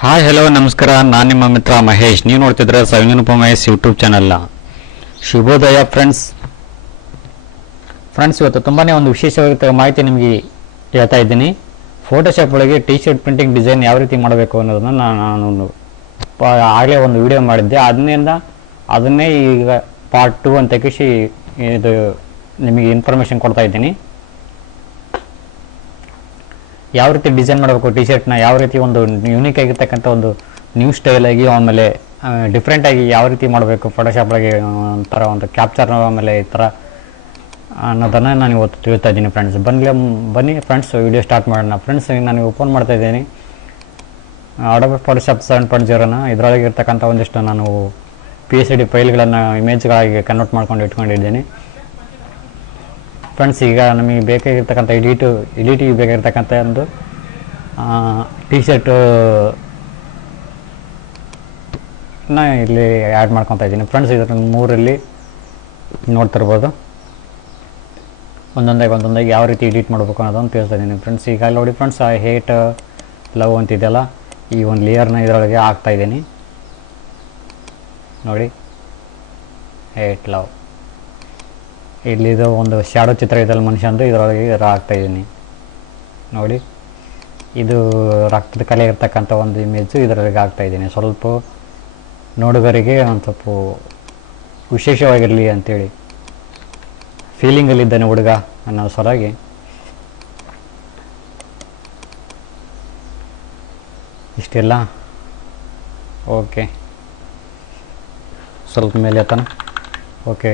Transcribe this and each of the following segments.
Hi hello ನಮಸ್ಕಾರ, ನಾನು ನಿಮ್ಮ ಮಿತ್ರ ಮಹೇಶ್. ನೀವು ನೋಡ್ತಿದ್ರೆ ಸವಿಂಗನಪ್ಪ ಮಹೇಶ್ ಯೂಟ್ಯೂಬ್ ಚಾನಲ್ನ ಶುಭೋದಯ ಫ್ರೆಂಡ್ಸ್. ಇವತ್ತು ತುಂಬಾ ಒಂದು ವಿಶೇಷವಾದ ಮಾಹಿತಿ ನಿಮಗೆ ಹೇಳ್ತಾ ಇದ್ದೀನಿ. ಫೋಟೋಶಾಪ್ ಒಳಗೆ ಟಿ ಶರ್ಟ್ ಪ್ರಿಂಟಿಂಗ್ ಡಿಸೈನ್ ಯಾವ ರೀತಿ ಮಾಡಬೇಕು ಅನ್ನೋದನ್ನು ನಾನು ಆಗಲೇ ಒಂದು ವಿಡಿಯೋ ಮಾಡಿದ್ದೆ. ಅದನ್ನೇ ಈಗ ಪಾರ್ಟ್ 2 ಅಂತ ಕಿಸಿ ಇದು ನಿಮಗೆ ಇನ್ಫಾರ್ಮೇಷನ್ ಕೊಡ್ತಾ ಇದ್ದೀನಿ. ಯಾವ ರೀತಿ ಡಿಸೈನ್ ಮಾಡಬೇಕು ಟಿ ಶರ್ಟ್ನ, ಯಾವ ರೀತಿ ಒಂದು ಯೂನಿಕ್ ಆಗಿರ್ತಕ್ಕಂಥ ಒಂದು ನ್ಯೂ ಸ್ಟೈಲಾಗಿ, ಆಮೇಲೆ ಡಿಫ್ರೆಂಟಾಗಿ ಯಾವ ರೀತಿ ಮಾಡಬೇಕು ಫೋಟೋಶಾಪ್ ಒಳಗೆ ಒಂಥರ ಒಂದು ಕ್ಯಾಪ್ಚರ್, ಆಮೇಲೆ ಈ ಥರ ಅನ್ನೋದನ್ನು ನಾನು ಇವತ್ತು ತಿಳಿಸ್ತಾ ಇದ್ದೀನಿ ಫ್ರೆಂಡ್ಸ್. ಬನ್ನಿ ಫ್ರೆಂಡ್ಸ್, ವಿಡಿಯೋ ಸ್ಟಾರ್ಟ್ ಮಾಡೋಣ. ಫ್ರೆಂಡ್ಸ್, ನಾನು ಓಪನ್ ಮಾಡ್ತಾ ಇದ್ದೀನಿ ಅಡೋಬ್ ಫೋಟೋಶಾಪ್ 7.0ನ. ಇದರೊಳಗೆ ಇರ್ತಕ್ಕಂಥ ಒಂದಿಷ್ಟು ನಾನು PSD ಫೈಲ್ಗಳನ್ನು ಇಮೇಜ್ಗಳಾಗಿ ಕನ್ವರ್ಟ್ ಮಾಡ್ಕೊಂಡು ಇಟ್ಕೊಂಡಿದ್ದೀನಿ ಫ್ರೆಂಡ್ಸ್. ಈಗ ನಮಗೆ ಬೇಕಾಗಿರ್ತಕ್ಕಂಥ ಎಡಿಟಿಗೆ ಬೇಕಾಗಿರ್ತಕ್ಕಂಥ ಒಂದು ಟಿ ಶರ್ಟು ಇಲ್ಲಿ ಆ್ಯಡ್ ಮಾಡ್ಕೊತಾ ಇದ್ದೀನಿ ಫ್ರೆಂಡ್ಸ್. ಇದರ 3 ನೋಡ್ತಿರ್ಬೋದು. ಒಂದೊಂದಾಗಿ ಯಾವ ರೀತಿ ಎಡಿಟ್ ಮಾಡಬೇಕು ಅನ್ನೋದನ್ನು ತಿಳಿಸ್ತಾ ಇದ್ದೀನಿ ಫ್ರೆಂಡ್ಸ್. ಈಗ ನೋಡಿ ಫ್ರೆಂಡ್ಸ್, ಹೇಟ್ ಲವ್ ಅಂತಿದೆಯಲ್ಲ, ಈ ಒಂದು ಲೇಯರ್ನ ಇದರೊಳಗೆ ಹಾಕ್ತಾಯಿದ್ದೀನಿ ನೋಡಿ. ಹೇಟ್ ಲವ್, ಇಲ್ಲಿದು ಒಂದು ಶ್ಯಾಡೋ ಚಿತ್ರ ಇದೆಲ್ಲ ಮನುಷ್ಯಂದು, ಇದರೊಳಗೆ ಹಾಕ್ತಾಯಿದ್ದೀನಿ ನೋಡಿ. ಇದು ರಕ್ತದ ಕಲೆ ಇರ್ತಕ್ಕಂಥ ಒಂದು ಇಮೇಜು ಇದರೊಳಗೆ ಹಾಕ್ತಾಯಿದ್ದೀನಿ. ಸ್ವಲ್ಪ ನೋಡುಗರಿಗೆ ಒಂದು ಸ್ವಲ್ಪ ವಿಶೇಷವಾಗಿರಲಿ ಅಂಥೇಳಿ, ಫೀಲಿಂಗಲ್ಲಿದ್ದಾನೆ ಹುಡುಗ ಅನ್ನೋ ಸಲುವಾಗಿ ಇಷ್ಟೆಲ್ಲ. ಓಕೆ, ಸ್ವಲ್ಪ ಮೇಲೆ ಎತ್ತಾನ. ಓಕೆ,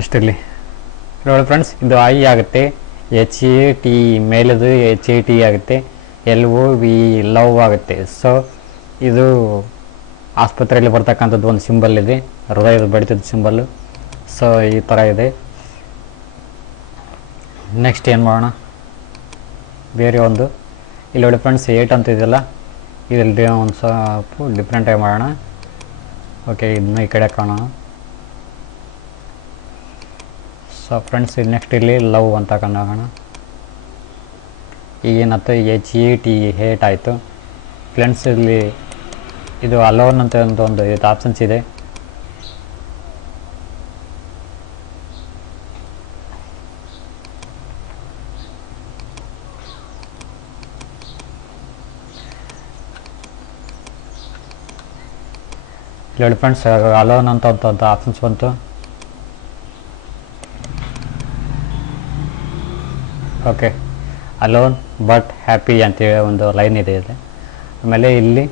ಇಷ್ಟಿರಲಿ ನೋಡಿ ಫ್ರೆಂಡ್ಸ್. ಇದು ಐ ಆಗುತ್ತೆ, HAT ಮೇಲದು HAT ಆಗುತ್ತೆ, LOV ಲವ್ ಆಗುತ್ತೆ. ಸೊ ಇದು ಆಸ್ಪತ್ರೆಯಲ್ಲಿ ಬರ್ತಕ್ಕಂಥದ್ದು ಒಂದು ಸಿಂಬಲ್ ಇದೆ, ಹೃದಯದ ಬಡಿತದ ಸಿಂಬಲ್ಲು. ಸೊ ಈ ಥರ ಇದೆ. ನೆಕ್ಸ್ಟ್ ಏನು ಮಾಡೋಣ, ಬೇರೆ ಒಂದು ಇಲ್ಲಿ ನೋಡಿ ಫ್ರೆಂಡ್ಸ್, 8 ಅಂತ ಇದೆಯಲ್ಲ, ಇದರಲ್ಲಿ ಒಂದು ಸ್ವಲ್ಪ ಡಿಫ್ರೆಂಟಾಗಿ ಮಾಡೋಣ. ಓಕೆ, ಇದನ್ನ ಈ ಕಡೆ ಕಾಣೋಣ. ಸೊ ಫ್ರೆಂಡ್ಸ್, ಇದು ನೆಕ್ಸ್ಟ್ ಇಲ್ಲಿ ಲವ್ ಅಂತ ಕಂಡೋಗೋಣ. ಈಗೇನತ್ತು HAT ಹೇಟ್ ಆಯಿತು ಫ್ರೆಂಡ್ಸ್. ಇಲ್ಲಿ ಇದು ಅಲೋನ್ ಅಂತ ಒಂದು ಇದು ಆಪ್ಷನ್ಸ್ ಇದೆ. ಹೇಳಿ ಫ್ರೆಂಡ್ಸ್, ಅಲೋನ್ ಅಂತ ಒಂದು ಆಪ್ಷನ್ಸ್ ಬಂತು. ಓಕೆ, ಅಲೋನ್ ಬಟ್ ಹ್ಯಾಪಿ ಅಂತೇಳಿ ಒಂದು ಲೈನ್ ಇದೆ. ಆಮೇಲೆ ಇಲ್ಲಿ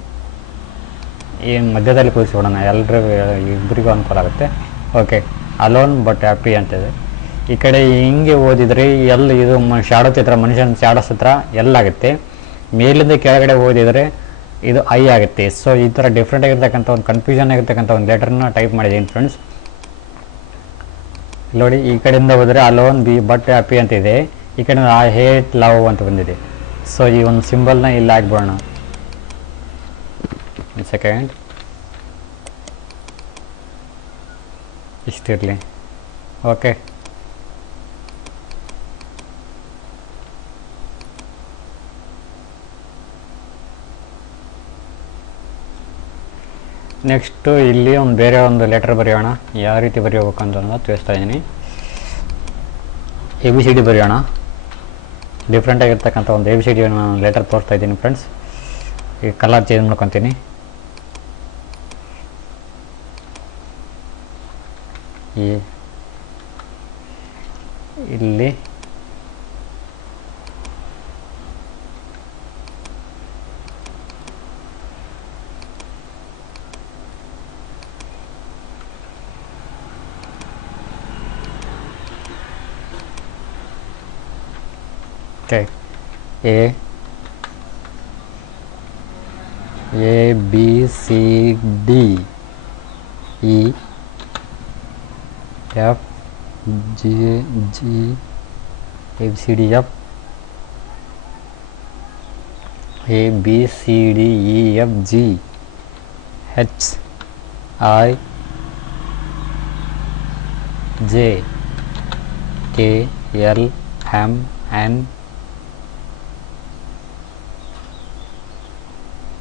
ಈ ಮಧ್ಯದಲ್ಲಿ ಕೂರಿಸ್ಬಿಡೋಣ, ಇಬ್ಬರಿಗೂ ಅನುಕೂಲ ಆಗುತ್ತೆ. ಓಕೆ, ಅಲೋನ್ ಬಟ್ ಹ್ಯಾಪಿ ಅಂತಿದೆ. ಈ ಕಡೆ ಹಿಂಗೆ ಓದಿದರೆ ಇದು ಶಾಡೋ ಚಿತ್ರ, ಮನುಷ್ಯನ ಶಾಡೋ ಚಿತ್ರ ಆಗುತ್ತೆ. ಮೇಲಿಂದ ಕೆಳಗಡೆ ಓದಿದರೆ ಇದು ಐ ಆಗುತ್ತೆ. ಸೊ ಈ ಥರ ಡಿಫ್ರೆಂಟ್ ಆಗಿರ್ತಕ್ಕಂಥ ಒಂದು ಕನ್ಫ್ಯೂಷನ್ ಆಗಿರ್ತಕ್ಕಂಥ ಒಂದು ಲೆಟರ್ನ ಟೈಪ್ ಮಾಡಿದ್ದೀನಿ ಫ್ರೆಂಡ್ಸ್. ನೋಡಿ, ಈ ಕಡೆಯಿಂದ ಹೋದರೆ ಅಲೋನ್ ಬಟ್ ಹ್ಯಾಪಿ ಅಂತಿದೆ, ಈ ಕಡೆ ಐ ಹೇಟ್ ಲವ್ ಅಂತ ಬಂದಿದೆ. ಸೊ ಈ ಒಂದು ಸಿಂಬಲ್ನ ಇಲ್ಲಿ ಹಾಕ್ಬೋಣ. ಒಂದು ಸೆಕೆಂಡ್, ಇಷ್ಟಿರಲಿ. ಓಕೆ, ನೆಕ್ಸ್ಟು ಇಲ್ಲಿ ಒಂದು ಬೇರೆ ಒಂದು ಲೆಟರ್ ಬರೆಯೋಣ. ಯಾವ ರೀತಿ ಬರೆಯಬೇಕು ಅಂತ ತಿಳಿಸ್ತಾ ಇದ್ದೀನಿ. ABCD ಬರೆಯೋಣ. ಡಿಫ್ರೆಂಟ್ ಆಗಿರ್ತಕ್ಕಂಥ ಒಂದು ABCD ಲೆಟರ್ ತೋರಿಸ್ತಾ ಇದ್ದೀನಿ ಫ್ರೆಂಡ್ಸ್. ಈ ಕಲರ್ ಚೇಂಜ್ ಮಾಡ್ಕೊತೀನಿ. ಇಲ್ಲಿ okay, ABCD EF G ABCD F ABCDEFG HIJKL M N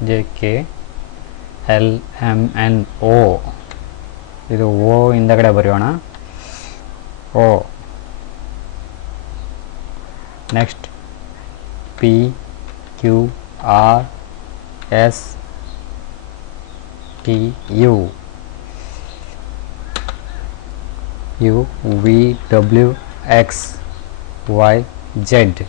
J K L M N O. ಇದು ಓ ಹಿಂದಗಡೆ ಬರೆಯೋಣ, O. Next P Q R S T U U V W X Y Z.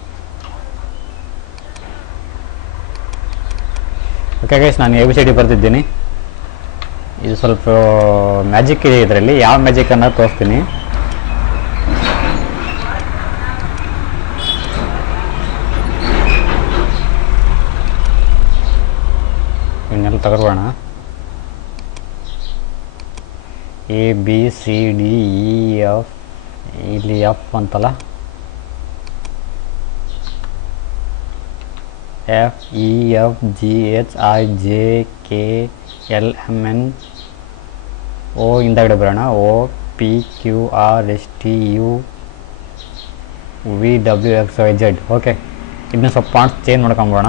Okay guys, ನಾನು A B C D ಬರ್ತಿದ್ದೀನಿ. ಇದು ಸ್ವಲ್ಪ magic ಇದೆ ಇದರಲ್ಲಿ. ಯಾವ ಮ್ಯಾಜಿಕ್ ಅನ್ನೋದು ತೋರಿಸ್ತೀನಿ. ಇನ್ನೆಲ್ಲ ತಗೊಳ್ಳೋಣ. A B C D E F, ಇಲ್ಲಿ ಎಫ್ ಅಂತಲ್ಲ, F E F G H I J K L M N O ಹಿಂದಗಡೆ ಬರೋಣ, O P Q R S T U V W X Y Z. Okay, ಇದನ್ನ ಸ್ವಲ್ಪ points change ಮಾಡ್ಕೊಂಬೋಣ.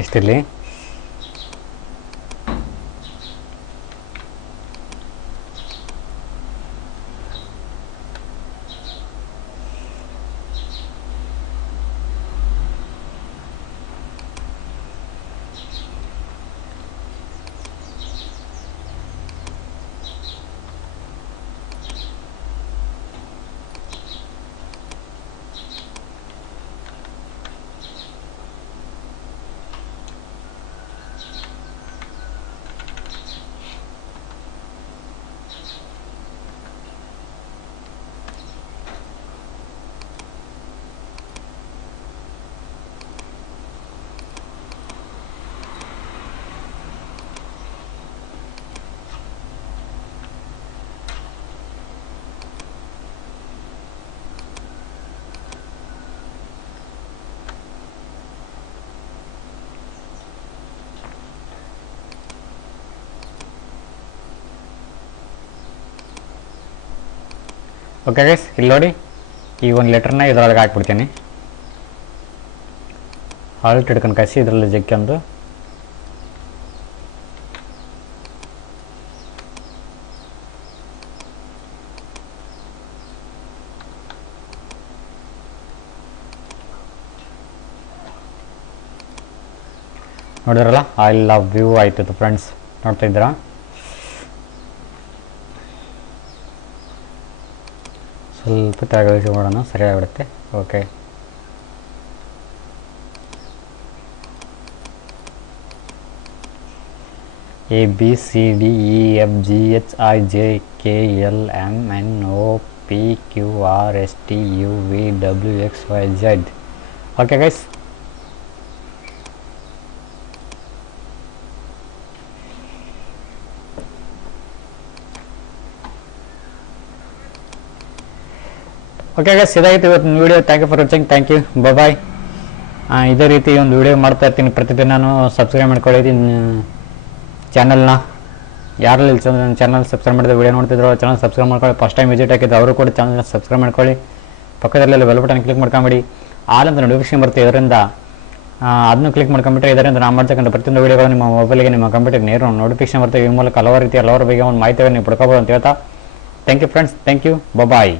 ಎಷ್ಟಿರಲಿ. Okay guys, ಇಲ್ಲಿ ನೋಡಿ, ಈ ಒಂದು ಲೆಟರ್ನ ಇದರೊಳಗೆ ಹಾಕ್ಬಿಡ್ತೀನಿ. ಹಾಲ್ಟ್ ಹಿಡ್ಕೊಂಡು ಕಸಿ ಇದರಲ್ಲಿ ಜಕ್ಕೊಂದು ನೋಡಿದ್ರಲ್ಲ, ಐ ಲವ್ ಯು ಆಯ್ತು ಫ್ರೆಂಡ್ಸ್. ನೋಡ್ತಾ ಇದ್ದೀರಾ? ಸ್ವಲ್ಪ ತೆಗೆದು ಮಾಡೋಣ, ಸರಿಯಾಗಿಬಿಡುತ್ತೆ. Okay, A B C D E F G H I J K L M N O P Q R S T U V W X Y Z. Okay guys, okay guys, ಇದಾಗಿತ್ತು ಇವತ್ತಿನ video. Thank you for watching. Thank you, bye. ಇದೇ ರೀತಿ ಒಂದು video ಮಾಡ್ತಾ ಇರ್ತೀನಿ ಪ್ರತಿದಿನ. ನಾನು subscribe ಮಾಡ್ಕೊಳ್ಳಿದ್ದೀನಿ ಚಾನಲ್ನ. ಯಾರಲ್ಲಿ ಚಾನಲ್ ಸಬ್ಸ್ಕ್ರೈಬ್ ಮಾಡಿದ್ರೆ ವಿಡಿಯೋ ನೋಡ್ತಿದ್ರು ಚಾನಲ್ ಸಬ್ಸ್ಕ್ರೈಬ್ ಮಾಡ್ಕೊಳ್ಳಿ. ಫಸ್ಟ್ ಟೈಮ್ ವಿಸಿಟ್ ಹಾಕಿದ್ದು ಅವರು ಕೂಡ ಚಾನಲ್ನ ಸಬ್ಸ್ಕ್ರೈಬ್ ಮಾಡ್ಕೊಳ್ಳಿ. ಪಕ್ಕದಲ್ಲೆಲ್ಲ ಬೆಲ್ ಬಟನ್ ಕ್ಲಿಕ್ ಮಾಡ್ಕೊಂಬಿಡಿ. ಆಲ್ ಅಂತ ನೋಟಿಫಿಕೇಶನ್ ಬರುತ್ತೆ, ಇದರಿಂದ ಅದನ್ನು ಕ್ಲಿಕ್ ಮಾಡ್ಕೊಂಬಿಟ್ರೆ ಇದರಿಂದ ನಾನು ಮಾಡ್ತಕ್ಕಂಥ ಪ್ರತಿಯೊಂದು ವೀಡಿಯೋಗಳು ನಿಮ್ಮ ಮೊಬೈಲ್ಗೆ, ನಿಮ್ಮ ಕಂಪ್ಯೂಟರ್ಗೆ ನೇರ ನೋಟಿಫಿಕೇಶನ್ ಬರುತ್ತೆ. ಈ ಮೂಲಕ ಹಲವಾರು ರೀತಿಯ ಹಲವಾರು ಬಗ್ಗೆ ಒಂದು ಮಾಹಿತಿಯನ್ನು ನೀವು ಪಡ್ಕೋಬೋದು ಅಂತ ಹೇಳ್ತಾ thank you friends. Thank you, bye.